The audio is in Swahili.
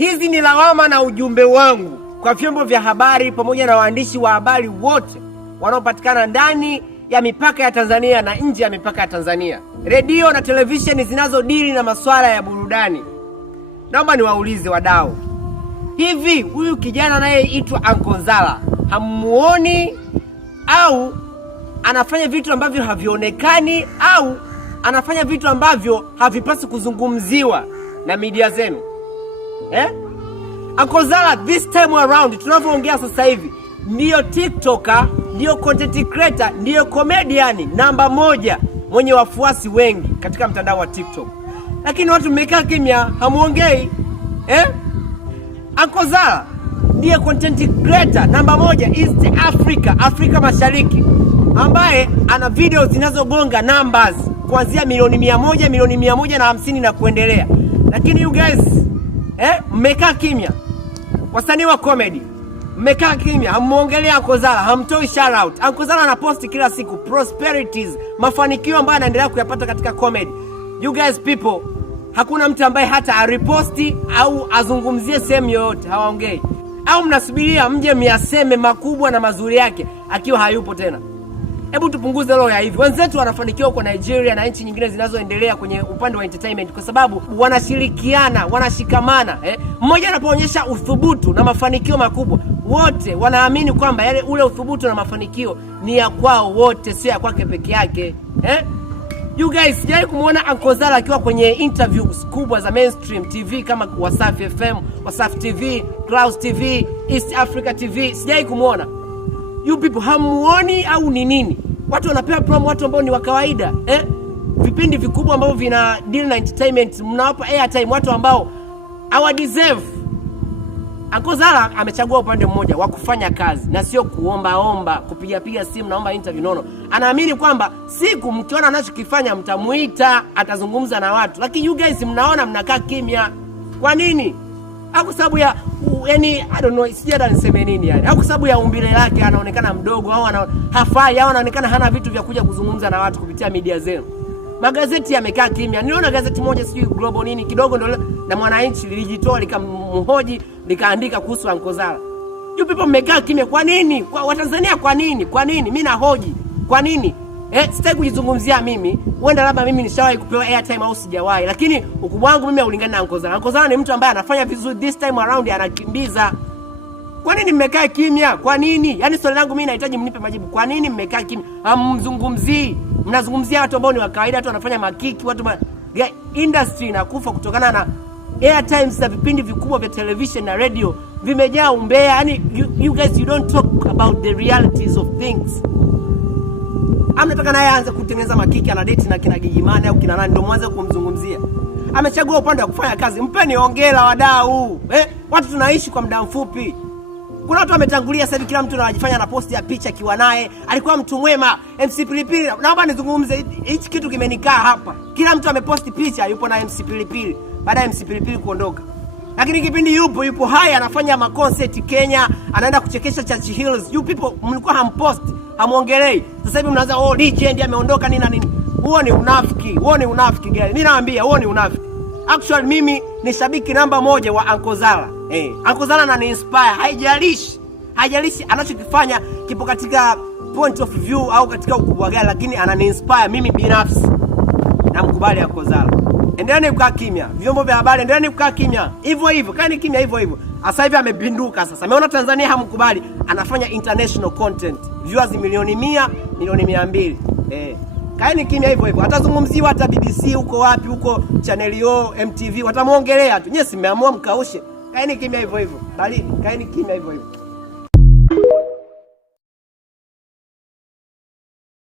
Hizi ni lawama na ujumbe wangu kwa vyombo vya habari pamoja na waandishi wa habari wote wanaopatikana ndani ya mipaka ya Tanzania na nje ya mipaka ya Tanzania, redio na televisheni zinazodili na masuala ya burudani. Naomba niwaulize wadau, hivi huyu kijana anayeitwa Ankonzala hamuoni au anafanya vitu ambavyo havionekani au anafanya vitu ambavyo havipasi kuzungumziwa na media zenu? Ankonzala this time around tunavyoongea sasa hivi ndiyo TikToker, ndiyo content creator, ndiyo comedian namba 1 mwenye wafuasi wengi katika mtandao wa TikTok. Lakini watu mmekaa kimya, hamuongei. Ankonzala ndiye content creator namba 1 East Africa, Afrika Mashariki, ambaye ana video zinazogonga numbers kuanzia milioni 100, milioni 150 na kuendelea. Lakini you guys mmekaa kimya. Wasanii wa comedy mmekaa kimya, hamuongelea Ankonzala, hamtoi shout out. Ankonzala anaposti kila siku prosperities, mafanikio ambayo anaendelea kuyapata katika comedy. You guys people, hakuna mtu ambaye hata ariposti au azungumzie sehemu yoyote, hawaongei. Au mnasubiria mje miaseme makubwa na mazuri yake akiwa hayupo tena? Hebu tupunguze roho ya hivi. Wenzetu wanafanikiwa huko Nigeria na nchi nyingine zinazoendelea kwenye upande wa entertainment kwa sababu wanashirikiana, wanashikamana. Mmoja anapoonyesha uthubutu na mafanikio makubwa, wote wanaamini kwamba yale ule uthubutu na mafanikio ni ya kwao wote, sio ya kwake peke yake. You guys, sijawahi kumuona Ankonzala akiwa kwenye interviews kubwa za mainstream TV kama Wasafi FM, Wasafi TV, Clouds TV, East Africa TV. Sijawahi kumuona. You people hamuoni au ni nini? Watu wanapewa promo watu ambao ni wa kawaida. Vipindi vikubwa ambavyo vina deal na entertainment mnawapa airtime watu ambao hawa deserve. Ankonzala amechagua upande mmoja wa kufanya kazi na sio kuomba kupiga simu naomba interview. Nono. Anaamini kwamba siku mkiona anachokifanya mtamuita, atazungumza na watu. Lakini you guys mnaona mnakaa kimya. Kwa nini? Au sababu ya I don't know, sijada niseme nini yani. Au sababu ya umbile lake anaonekana mdogo au hafai au anaonekana hana vitu vya kuja kuzungumza na watu kupitia media zenu. Magazeti yamekaa kimya. Niliona gazeti moja sijui Global nini kidogo ndo na Mwananchi lilijitoa likamhoji likaandika kuhusu Ankonzala. You people mmekaa kimya kwa nini? Kwa Watanzania kwa nini? Kwa nini? Mimi nahoji. Kwa nini? Sitaki kujizungumzia mimi. Huenda labda mimi nishawahi kupewa airtime au sijawahi. Lakini ukubwa wangu mimi haulingani na Ankonzala. Ankonzala ni mtu ambaye anafanya vizuri this time around, anakimbiza. Kwa nini mmekaa kimya? Kwa nini? Yaani swali langu mimi nahitaji mnipe majibu. Kwa nini mmekaa kimya? Hamzungumzii. Mnazungumzia watu ambao ni wa kawaida, watu wanafanya makiki, industry inakufa kutokana na airtimes za vipindi vikubwa vya television na radio vimejaa umbea. Yaani you guys you don't talk about the realities of things. Amnataka naye aanze kutengeneza makiki, ana date na kina Gigimani au kina nani ndio mwanze kumzungumzia. Amechagua upande wa kufanya kazi. Mpeni hongera wadau. Watu tunaishi kwa muda mfupi. Kuna watu wametangulia sasa hivi, kila mtu anajifanya na post ya picha kiwa naye. Alikuwa mtu mwema. MC Pilipili, naomba nizungumze hichi kitu kimenikaa hapa. Kila mtu ameposti picha yupo na MC Pilipili baada ya MC Pilipili kuondoka. Lakini kipindi yupo hai anafanya ma concert Kenya, anaenda kuchekesha Church Hills. You people mlikuwa hampost, hamuongelei. Sasa hivi mnaanza legend ameondoka nini na nini. Huo ni unafiki. Huo ni unafiki gani? Mimi naambia huo ni unafiki. Actually mimi ni shabiki namba 1 wa Ankonzala. Ankonzala anani inspire. Haijalishi anachokifanya kipo katika point of view au katika ukubwa gani, lakini anani inspire mimi binafsi. Namkubali Ankonzala. Endeleeni kukaa kimya. Vyombo vya habari endeleeni kukaa kimya. Hivyo. Kaeni kimya hivyo. Sasa hivi amepinduka sasa. Ameona Tanzania hamkubali, anafanya international content. Viewers milioni 100, milioni 200. Kaeni kimya hivyo. Atazungumziwa hata BBC huko wapi huko Channel O, MTV watamuongelea tu. Nyie si mmeamua mkaushe. Kaeni kimya hivyo. Kaeni kimya hivyo.